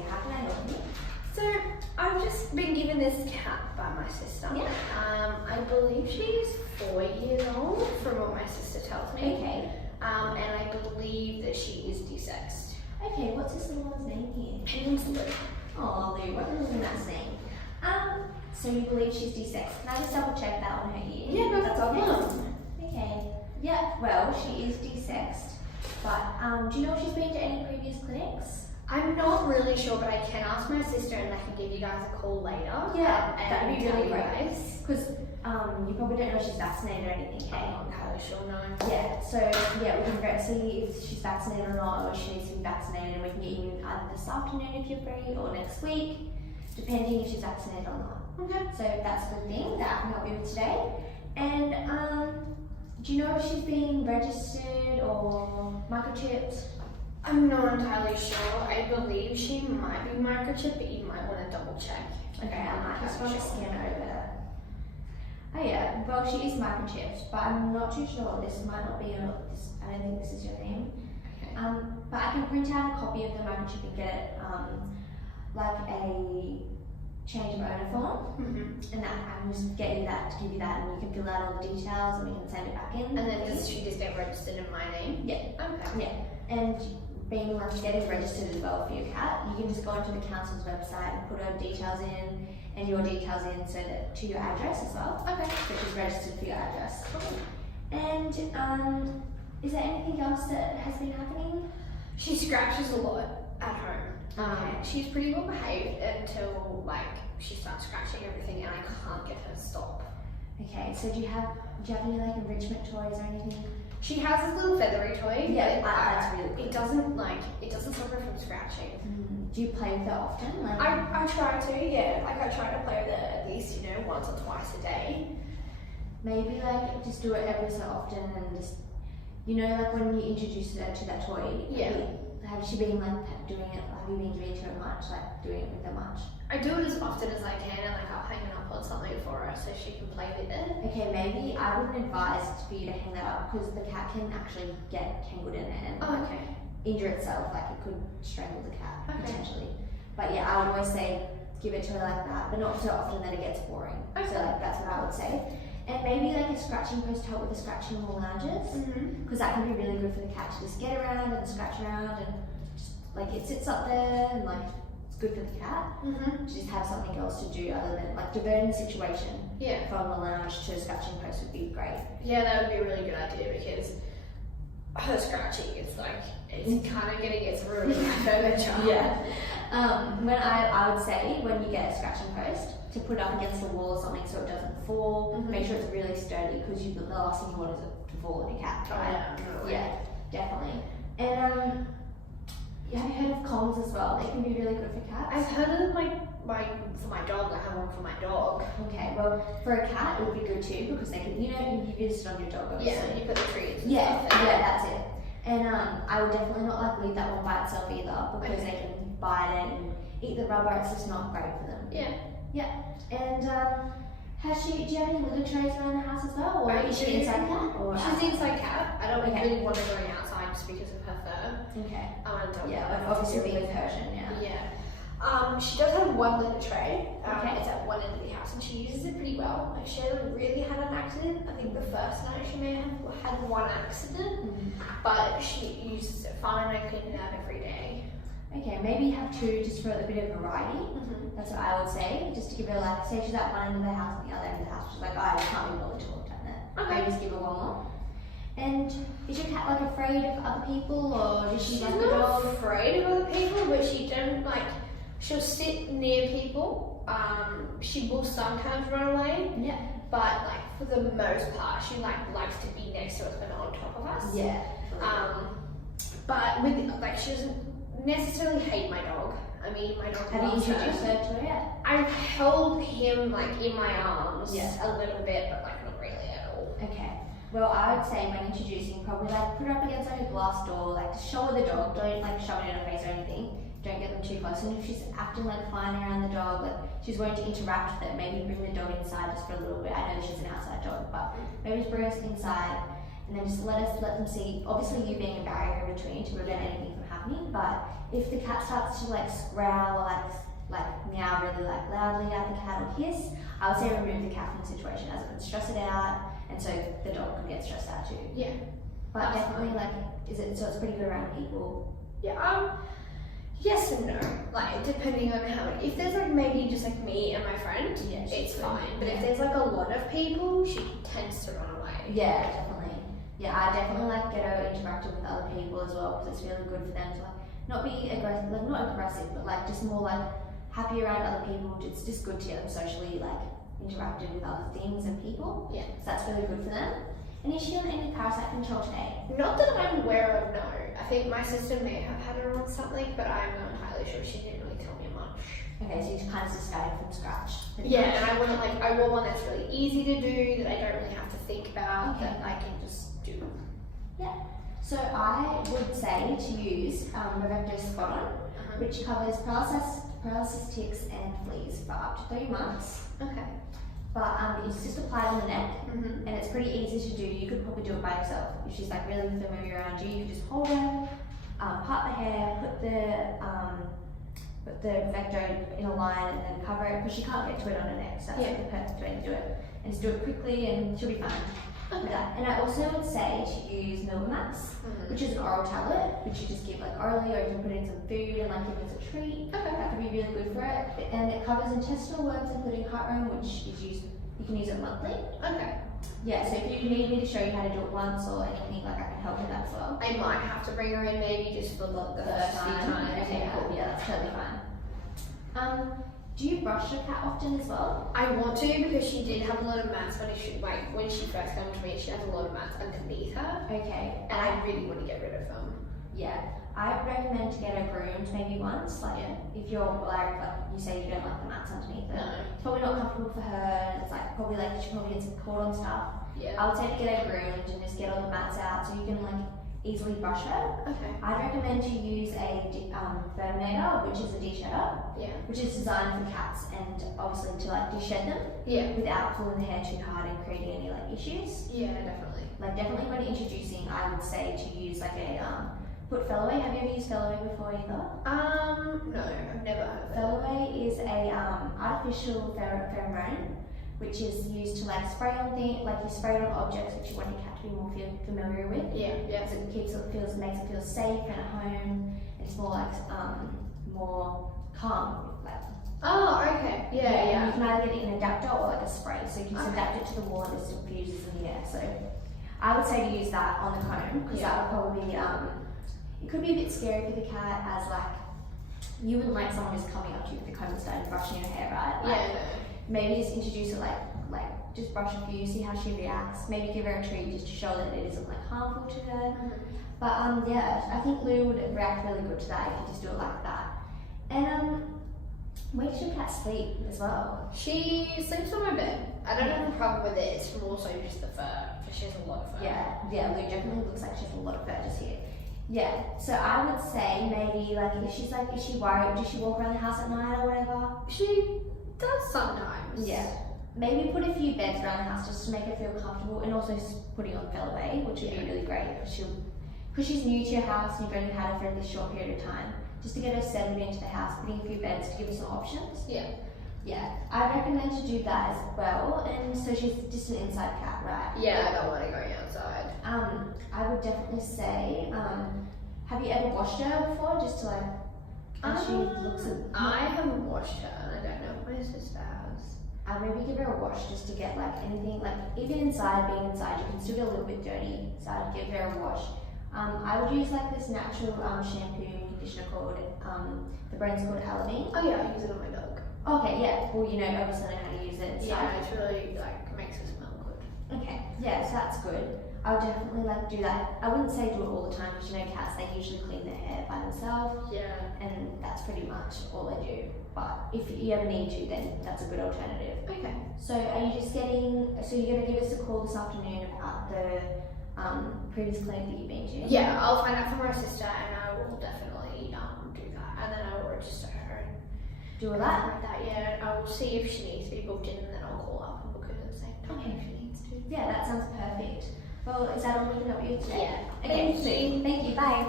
here. How can I help you? So I've just been given this cat by my sister. Yeah. I believe she's 4 years old, from what my sister tells me. Okay. And I believe that she is desexed. Okay, what's this little one's name here? Her name's Lou. Oh, Lou, what a really nice name. So you believe she's desexed. Can I just double check that on her ear? Yeah, no problem. Okay. Yeah, well, she is desexed. But do you know if she's been to any previous clinics? I'm not really sure, but I can ask my sister and I can give you guys a call later. Yeah, and that'd be tell really you great. guys. Because you probably don't know if she's vaccinated or anything, okay? I'm not entirely sure, no. Yeah, so yeah, we can go see if she's vaccinated or not, or if she needs to be vaccinated, and we can get you in either this afternoon if you're free, or next week, depending if she's vaccinated or not. Okay. So that's a good thing that I can help you with today. And do you know if she's been registered or microchipped? I'm not entirely sure. I believe she might be microchipped, but you might want to double check. Okay, I might just want to scan over. Oh yeah, well she is microchipped, but I'm not too sure. This might not be your. I don't think this is your name. Okay. But I can print out a copy of the microchip and get it, like a change of owner form, and that I can just get you that to give you that, and you can fill out all the details, and we can send it back in. And then does she just get registered in my name? Yeah. Okay. Yeah, and being like getting registered as well for your cat, you can just go onto the council's website and put her details in and your details in, so that to your address as well. Okay. So she's registered for your address. Cool. And is there anything else that has been happening? She scratches a lot at home. Okay. She's pretty well behaved until like she starts scratching everything, and I can't get her to stop. Okay, so do you have any like enrichment toys or anything? She has this little feathery toy. Yeah, but, that's really good. It doesn't stop her from scratching. Do you play with her often? Like, I try to, yeah. Like I try to play with her at least, once or twice a day. maybe like just do it every so often, and just like when you introduce her to that toy. Yeah. Have she been like doing it? Have you been doing it to her much? Like doing it with her much? I do it as often as I can, and like I'll hang it up on something for her so she can play with it. Okay, maybe I wouldn't advise for you to hang that up, because the cat can actually get tangled in it and Oh, okay. injure itself. Like it could strangle the cat Okay. potentially. But yeah, I would always say give it to her like that, but not so often that it gets boring. Okay. So like that's what I would say. And maybe like a scratching post to help with the scratching on the lounges, because that can be really good for the cat to just get around and scratch around, and just like it sits up there and like it's good for the cat to just have something else to do other than like diverting the situation Yeah. from the lounge to a scratching post would be great. Yeah, that would be a really good idea, because her scratching is like, it's kind of getting its ruin in my furniture. Yeah. When I would say when you get a scratching post, to put it up against the wall or something so it doesn't fall. Make sure it's really sturdy, because the last thing you want is it to fall on your cat. Oh, Right? no. Yeah, definitely. And have you heard of collar as well? They can be really good for cats. I've heard of for my dog. I have one for my dog. Okay, well for a cat it would be good too, because they can you use it on your dog obviously. Yeah, you put the treats. and Yeah, stuff in yeah, it. that's it. And I would definitely not like leave that one by itself either, because they can bite it and eat the rubber. It's just not great for them. Yeah. Yeah. And do you have any litter trays around the house as well, or is she inside cat? Or She's inside cat. I don't Okay. really want her going outside just because of her fur. Okay. Until Yeah, obviously being Persian, yeah. Yeah. She does have one litter tray. Okay. It's at one end of the house, and she uses it pretty well. Like, she hasn't really had an accident. I think the first night she may have had one accident, but she uses it fine. I clean it out every day. Okay, maybe have two just for a bit of variety. That's what I would say, just to give her like, say she's at one end of the house and the other end of the house, she's like, I can't be bothered to look down there. Okay. Maybe just give her one more. And is your cat like afraid of other people, or does she She's like the not dog? afraid of other people, but she don't like. She'll sit near people. She will sometimes run away, Yeah. but like for the most part, she likes to be next to us but not on top of us. Yeah. But with she doesn't necessarily hate my dog. I mean, my dog Have you loves introduced her. her to it yet? I've held him like in my arms Yeah. a little bit, but like not really at all. Okay. Well, I would say when introducing, probably like put her up against like a glass door, like to show her the dog. Don't like shove it in her face or anything. Don't get them too close. And if she's acting like fine around the dog, like she's going to interact with it, maybe bring the dog inside just for a little bit. I know she's an outside dog, but maybe just bring us inside, and then just let them see. Obviously, you being a barrier in between to prevent anything from happening. happening. But if the cat starts to like growl or like meow really like loudly at the cat or hiss, I would say remove the cat from the situation as it would stress it out, and so the dog could get stressed out too. Yeah. But definitely like, so it's pretty good around people? Yeah, yes and no. Like, depending on how many. If there's like maybe just like me and my friend, it's fine. But if there's like a lot of people, she tends to run away. Yeah, definitely. Yeah, I definitely like get her interacting with other people as well, because it's really good for them to like not be aggressive, like not aggressive, but like just more like happy around other people. It's just good to get them socially like interacted with other things and people. Yeah. So that's really good for them. And is she on any parasite control today? Not that I'm aware of, no. I think my sister may have had her on something, but I'm not entirely sure. She didn't really tell me much. Okay, so you kind of just started from scratch. Yeah, and I want like, I want one that's really easy to do, that I don't really have to think about, that I can just do. Yeah. So I would say to use Movecto Spot On, which covers paralysis, ticks, and fleas for up to 3 months. Okay. But it's just applied on the neck, and it's pretty easy to do. You could probably do it by yourself. If she's like really familiar around you, you could just hold her, part the hair, put the Vecto in a line, and then cover it, because she can't get to it on her neck. So that's like the perfect way to do it. And just do it quickly, and she'll be fine. With that. And I also would say to use Milgamax, which is an oral tablet, which you just give like orally, or you can put in some food and like give it as a treat. Okay. That could be really good for it. And it covers intestinal worms, including heartworm, which is used. You can use it monthly. Okay. Yeah. So if you need me to show you how to do it once or anything, like I can help with that as well. I might have to bring her in maybe just for the first few times. Okay. Cool. Yeah, that's totally fine. Do you brush your cat often as well? I want to, because she did have a lot of mats when she first came to me. She has a lot of mats underneath her. Okay. And I really want to get rid of them. Yeah, I recommend to get her groomed maybe once. Like if you're like you say you don't like the mats underneath it, it's probably not comfortable for her. And it's like probably like she probably gets caught on stuff. Yeah. I would say to get her groomed and just get all the mats out so you can like easily brush her. Okay. I'd recommend to use a Verminator, which is a de-shedder. Yeah. Which is designed for cats and obviously to like de-shed them. Yeah. Without pulling the hair too hard and creating any like issues. Yeah, definitely. Like definitely when introducing, I would say to use like a put Fellaway. Have you ever used Fellaway before either? No, I've never heard of it. Fellaway is a artificial pheromone, which is used to like spray on things, like you spray it on objects which you want your cat to be more familiar with. Yeah. Because it makes it feel safe and at home. It's more like more calm. Like. Oh, okay. Yeah. And you can either get it in an adapter or like a spray, so you can just adapt it to the wall and it still fuses in the air. So I would say to use that on the comb, because that would probably it could be a bit scary for the cat, as like you wouldn't like someone just coming up to you with the comb and starting brushing your hair, right? Like, maybe just introduce it like just brush a few, see how she reacts. Maybe give her a treat just to show that it isn't like harmful to her. But yeah, I think Lou would react really good to that if you just do it like that. And where does your cat sleep as well? She sleeps on my bed. I don't have a problem with it. It's more so just the fur, because she has a lot of fur. Yeah, Lou definitely looks like she has a lot of fur just here. Yeah, so I would say maybe like if she's like, is she worried? Does she walk around the house at night or whatever? She does sometimes. Yeah. Maybe put a few beds around the house just to make her feel comfortable, and also putting on Fellaway, which would be really great because she's new to your house and you've only had her for this short period of time. Just to get her settled into the house, putting a few beds to give her some options. Yeah, I recommend to do that as well. And so she's just an inside cat, right? Yeah, I don't want to go outside. I would definitely say, have you ever washed her before, just to like, she looks at? I haven't washed her, and I don't know if my sister has. Maybe give her a wash just to get like anything, like even inside, being inside, you can still get a little bit dirty. So I'd give her a wash. I would use like this natural shampoo and conditioner called, the brand's called Alavine. Oh yeah, I use it on my dog. Okay, yeah. Well, you know, obviously know how to use it. Yeah, it's really like makes it smell good. Okay, yeah, so that's good. I would definitely like do that. I wouldn't say do it all the time, because you know cats, they usually clean their hair by themselves. Yeah. And that's pretty much all they do. But if you ever need to, then that's a good alternative. Okay. So are you just getting? So you're gonna give us a call this afternoon about the previous clinic that you've been to? Yeah, I'll find out from her sister, and I will definitely do that, and then I will register her and Do all that? like that. Yeah, I will see if she needs to be booked in, and then I'll call up and book it at the same time if she needs to. Yeah, that sounds perfect. Well, is that all we can help you with today? Yeah. Okay, Thank you. Thank you. Bye.